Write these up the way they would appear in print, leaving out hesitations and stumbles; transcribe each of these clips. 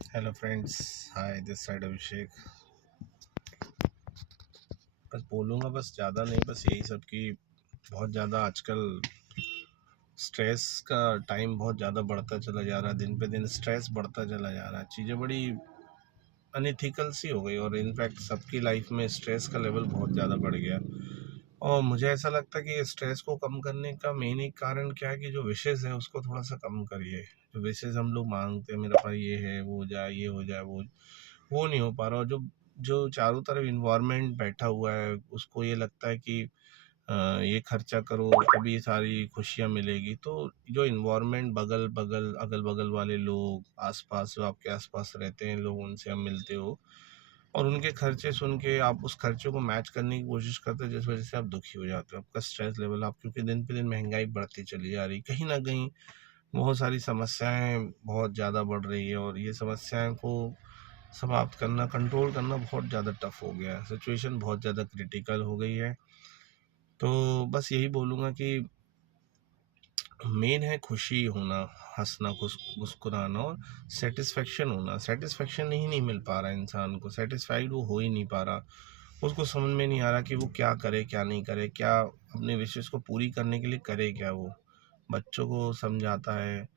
Hello friends, hi this side Abhishek. बस बोलूँगा, बस ज़्यादा नहीं, बस यही सब कि बहुत ज़्यादा आजकल स्ट्रेस का टाइम बहुत ज़्यादा बढ़ता चला जा रहा है। दिन पे दिन स्ट्रेस बढ़ता चला जा रहा है। चीज़ें बड़ी अनइथिकल सी हो गई और इनफैक्ट सबकी लाइफ में स्ट्रेस का लेवल बहुत ज़्यादा बढ़ गया। और मुझे ऐसा लगता है कि स्ट्रेस को कम करने का मेन एक कारण क्या है कि जो विशेज़ है उसको थोड़ा सा कम करिए। जो विशेज़ हम लोग मांगते हैं, मेरा भाई ये है, वो हो जाए, ये हो जाए, वो नहीं हो पा रहा। और जो जो चारों तरफ इन्वायरमेंट बैठा हुआ है उसको ये लगता है कि ये खर्चा करो तभी सारी खुशियाँ मिलेगी। तो जो इन्वायरमेंट बगल बगल अगल बगल वाले लोग, आसपास जो आपके आसपास रहते हैं लोग, उनसे आप मिलते हो और उनके खर्चे सुन के आप उस खर्चे को मैच करने की कोशिश करते हो, जिस वजह से आप दुखी हो जाते हो। आपका स्ट्रेस लेवल, आप क्योंकि दिन पे दिन महंगाई बढ़ती चली जा रही, कहीं ना कहीं बहुत सारी समस्याएं बहुत ज़्यादा बढ़ रही है और ये समस्याएं को समाप्त करना, कंट्रोल करना बहुत ज़्यादा टफ हो गया है। सिचुएशन बहुत ज़्यादा क्रिटिकल हो गई है। तो बस यही बोलूँगा कि मेन है खुशी होना, हंसना, मुस्कुराना और सेटिस्फेक्शन होना। सेटिस्फेक्शन ही नहीं मिल पा रहा है इंसान को, सेटिस्फाइड वो हो ही नहीं पा रहा। उसको समझ में नहीं आ रहा कि वो क्या करे क्या नहीं करे, क्या अपने विशेष को पूरी करने के लिए करे क्या। वो बच्चों को समझाता है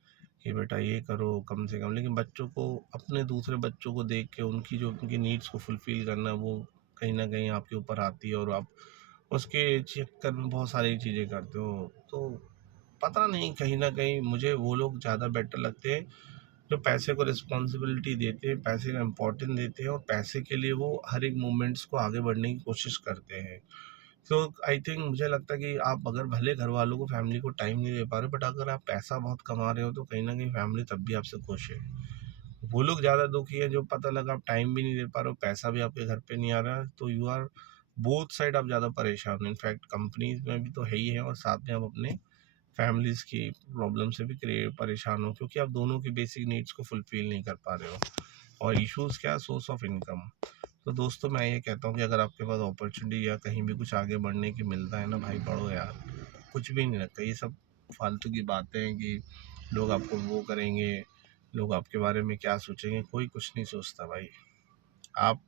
कि बेटा ये करो कम से कम, लेकिन बच्चों को अपने दूसरे बच्चों को देख के उनकी जो उनकी नीड्स को फुलफ़िल करना, वो कहीं न कहीं आपके ऊपर आती है और आप उसके चक्कर में बहुत सारी चीज़ें करते हो। तो पता नहीं, कहीं न कहीं मुझे वो लोग ज़्यादा बेटर लगते हैं जो पैसे को रिस्पॉन्सिबिलिटी देते हैं, पैसे का इम्पोर्टेंस देते हैं और पैसे के लिए वो हर एक मोमेंट्स को आगे बढ़ने की कोशिश करते हैं। तो आई थिंक मुझे लगता है कि आप अगर भले घर वालों को, फैमिली को टाइम नहीं दे पा रहे हो, बट अगर आप पैसा बहुत कमा रहे हो तो कहीं न कहीं फैमिली तब भी आपसे खुश है। वो लोग ज़्यादा दुखी है जो पता लगा आप टाइम भी नहीं दे पा रहे हो, पैसा भी आपके घर पे नहीं आ रहा है, तो यू आर बोथ साइड आप ज़्यादा परेशान हो। इनफैक्ट कंपनीज़ में भी तो है ही है और साथ में आप अपने फैमिलीज़ की प्रॉब्लम से भी परेशान हो, क्योंकि आप दोनों की बेसिक नीड्स को फुलफ़िल नहीं कर पा रहे हो। और इश्यूज़ क्या, सोर्स ऑफ इनकम। तो दोस्तों, मैं ये कहता हूँ कि अगर आपके पास अपॉर्चुनिटी या कहीं भी कुछ आगे बढ़ने की मिलता है ना भाई, बढ़ो यार। कुछ भी नहीं रखा, ये सब फालतू की बातें हैं कि लोग आपको वो करेंगे, लोग आपके बारे में क्या सोचेंगे, कोई कुछ नहीं सोचता भाई। आप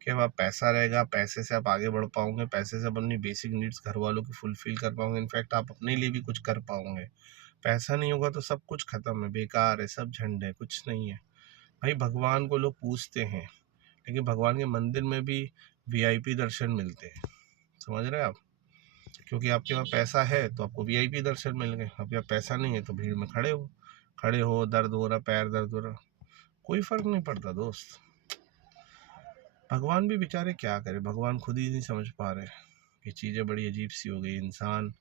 के पास पैसा रहेगा, पैसे से आप आगे बढ़ पाओगे, पैसे से आप अपनी बेसिक नीड्स घर वालों की फुलफ़िल कर पाओगे, इनफैक्ट आप अपने लिए भी कुछ कर पाओगे। पैसा नहीं होगा तो सब कुछ खत्म है, बेकार है, सब झंड है, कुछ नहीं है। भाई भगवान को लोग पूजते हैं, लेकिन भगवान के मंदिर में भी वीआईपी दर्शन मिलते हैं, समझ रहे हैं आप? क्योंकि आपके पास पैसा है तो आपको वीआईपी दर्शन मिल गए, आपके पास पैसा नहीं है तो भीड़ में खड़े हो, दर्द हो रहा, पैर दर्द हो रहा, कोई फर्क नहीं पड़ता दोस्त। भगवान भी बेचारे क्या करे, भगवान खुद ही नहीं समझ पा रहे। ये चीज़ें बड़ी अजीब सी हो गई। इंसान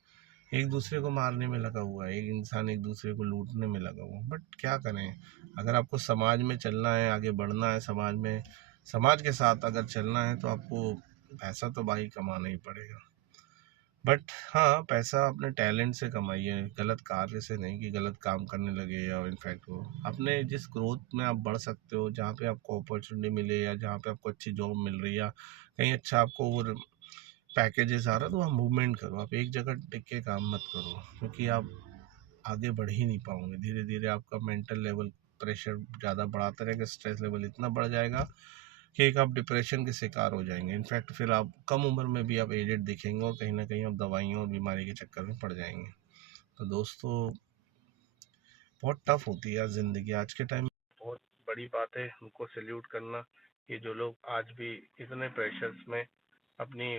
एक दूसरे को मारने में लगा हुआ है, एक इंसान एक दूसरे को लूटने में लगा हुआ है, बट क्या करें। अगर आपको समाज में चलना है, आगे बढ़ना है, समाज में, समाज के साथ अगर चलना है तो आपको पैसा तो भाई कमाना ही पड़ेगा। बट हाँ, पैसा अपने टैलेंट से कमाइए, गलत कार्य से नहीं कि गलत काम करने लगे। या इनफैक्ट वो अपने जिस ग्रोथ में आप बढ़ सकते हो, जहाँ पे आपको अपॉर्चुनिटी मिले या जहाँ पे आपको अच्छी जॉब मिल रही है या कहीं अच्छा आपको वो पैकेजेस आ रहा है, तो आप मूवमेंट करो। आप एक जगह टिक के काम मत करो, क्योंकि आप आगे बढ़ ही नहीं पाओगे। धीरे धीरे आपका मेंटल लेवल, प्रेशर ज़्यादा बढ़ाते रहेगा, स्ट्रेस लेवल इतना बढ़ जाएगा कि एक आप डिप्रेशन के शिकार हो जाएंगे। इनफैक्ट फिर आप कम उम्र में भी आप एजेड दिखेंगे और कहीं ना कहीं आप दवाइयों और बीमारी के चक्कर में पड़ जाएंगे। तो दोस्तों, बहुत टफ होती है यार ज़िंदगी आज के टाइम में। बहुत बड़ी बात है, उनको सल्यूट करना कि जो लोग आज भी इतने प्रेशर्स में अपनी